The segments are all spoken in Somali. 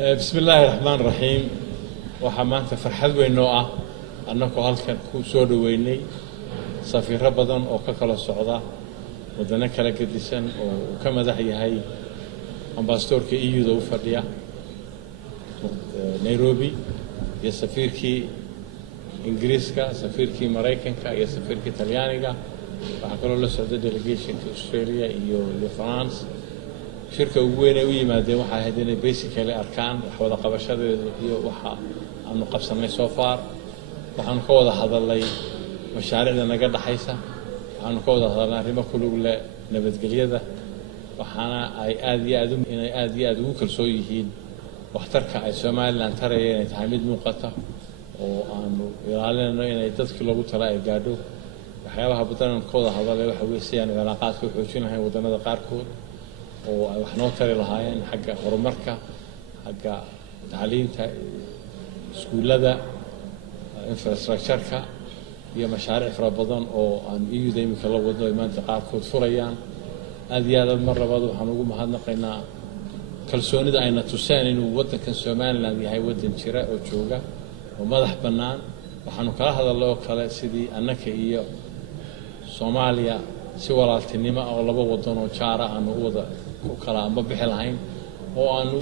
بسم الله الرحمن الرحيم وحمانت فرحد وينوعة أنكو هالكن كوسود ويني سفير بدن أو ككلا السعودة ودنا كلا قديسن وكما دحي هاي أمباستور كإيو ذو فرديا نيروبي يا سفير كي إنجليز كا سفير كي أمريكان كا يا سفير كي إيطالياني كا وحكوا له السعودية ديليجيشن في أستراليا إيو لفرنسا شركة وين ويما دي waxaa hadina basically arkaan wax wada qabashadeedu iyo waxa aanu qabsanay so far waxaan ka wada hadalay mashaariicda naga dhaxaysa waxaan ka wada hadalnay arrimo kulug leh nabadgelyada waxaana ay aad iyo aad ugu kalsoon yihiin waxtarka ay Soomaaliland tarayeen inay tahay mid muuqata oo aanu ilaalinayno inay dadkii loogu talay gaadho waxyaabaha badan ka wada hadalay waxa weeyaan cilaaqaadka xoojinahay wadamada qaarkood oo ay wax noo tari lahaayeen xagga horumarka xagga tacliinta iskuulada infrastructure-ka iyo mashaariic fara badan oo aan iyada imika la wado maanta qaarkood furayaan aad iyo aad mar labaad waxaan ugu mahadnaqaynaa kalsoonida ayna tuseen inuu wadankan Soomaaliland yahay wadan jira oo jooga oo madax bannaan waxaanu kala hadalnay kale sidii annaka iyo Soomaaliya si walaaltinimo oo laba wadan oo jaara aan u wada ku kala amba bixi lahayn oo aanu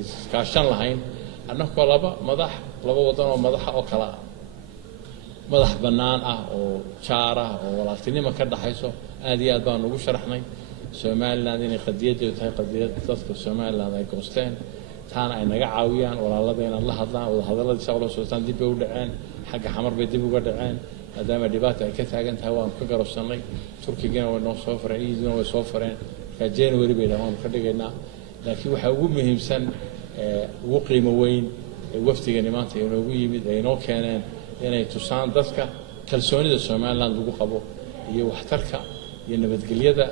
iskaashan lahayn annaka laba wadan oo madax oo kala madax bannaan ah oo jaara oo walaaltinimo ka dhaxayso aad iyo aad baan ugu sharaxnay Soomaaliland inay qadiyadu tahay qadiyad dadka Soomaaliland ay goosteen taana ay naga caawiyaan walaaladeen la hadlaan oo hadalladii soo socdaan dib u dhaceen xagga xamar bay dib uga dhaceen maadaama dhibaato ay ka taagan tahay waan ka garabsanay Turkiga oo noo soo faray idina way soo fareen ka January bay dhamaan ka dhigaynaa laakiin waxa ugu muhiimsan ugu qiimo weyn waftiga maanta inuu yimid ay noo keeneen inay tusaan dadka kalsoonida Soomaaliland lagu qabo iyo waxtarka iyo nabadgelyada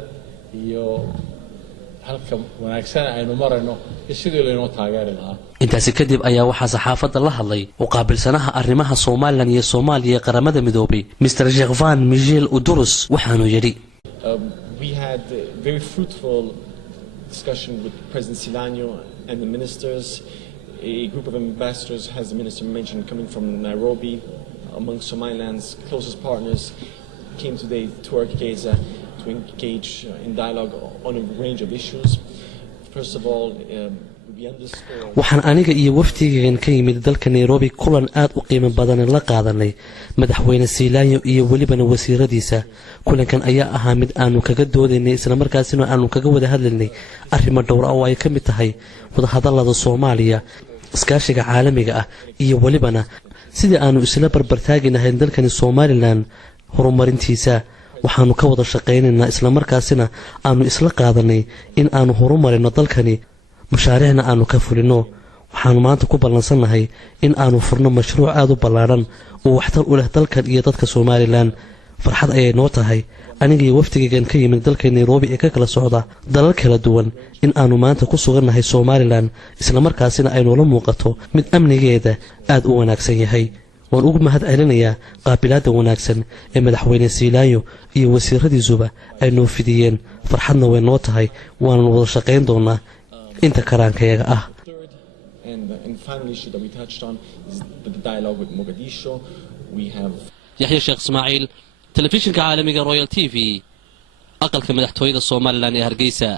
iyo halka wanaagsan aynu marayno sidii loo taageeri lahaa intaas kadib ayaa waxa saxaafadda la hadlay oo qaabilsanaha arrimaha Soomaaliland iyo Soomaaliya qaramada midoobay Mr. Jean Michel Udurus waxaanu yiri we had a very fruitful discussion with President Silanyo and the ministers. A group of ambassadors, as the minister mentioned, coming from Nairobi, among Somaliland's closest partners, came today to Hargeisa to engage in dialogue on a range of issues. First of all, waxaan aniga iyo waftigeena ka yimid dalka Nairobi kulan aad u qiimo badan la qaadanay madaxweyne Silanyo iyo walibana wasiiradiisa kulankan ayaa ahaa mid aanu kaga doodaynay isla markaasina aanu kaga wada hadlaynay arrimo dhowr ah oo ay ka mid tahay wada hadallada Soomaaliya iskaashiga caalamiga ah iyo walibana sidii aanu isla barbartaaginahay dalkan Soomaaliland horumarintiisa waxaanu ka wada shaqeynaynaa isla markaasina aanu isla qaadanay in aanu horumarino dalkani mashaariicna aanu ka fulino waxaanu maanta ku balansanahay in aanu furno mashruuc aad u ballaaran oo waxtar u leh dalkan iyo dadka Soomaaliland farxad ayay noo tahay aniga iyo waftigeena ka yimid dalka Nairobi ee ka kala socda dalal kala duwan in aanu maanta ku sugannahay Soomaaliland isla markaasina ay noola muuqato mid amnigeeda aad u wanaagsan yahay waan ugu mahad celinayaa qaabilaada wanaagsan ee madaxweyne Silanyo iyo wasiiradiisuba ay noo fidiyeen farxadna way noo tahay waan wada shaqeyn doonaa inta karaankayaga ah and final issue that we touched on is the dialogue with Mogadishu. We have Yahya Sheikh Ismail telefishinka caalamiga Royal TV aqalka madaxtooyada Soomaaliland ee Hargeysa.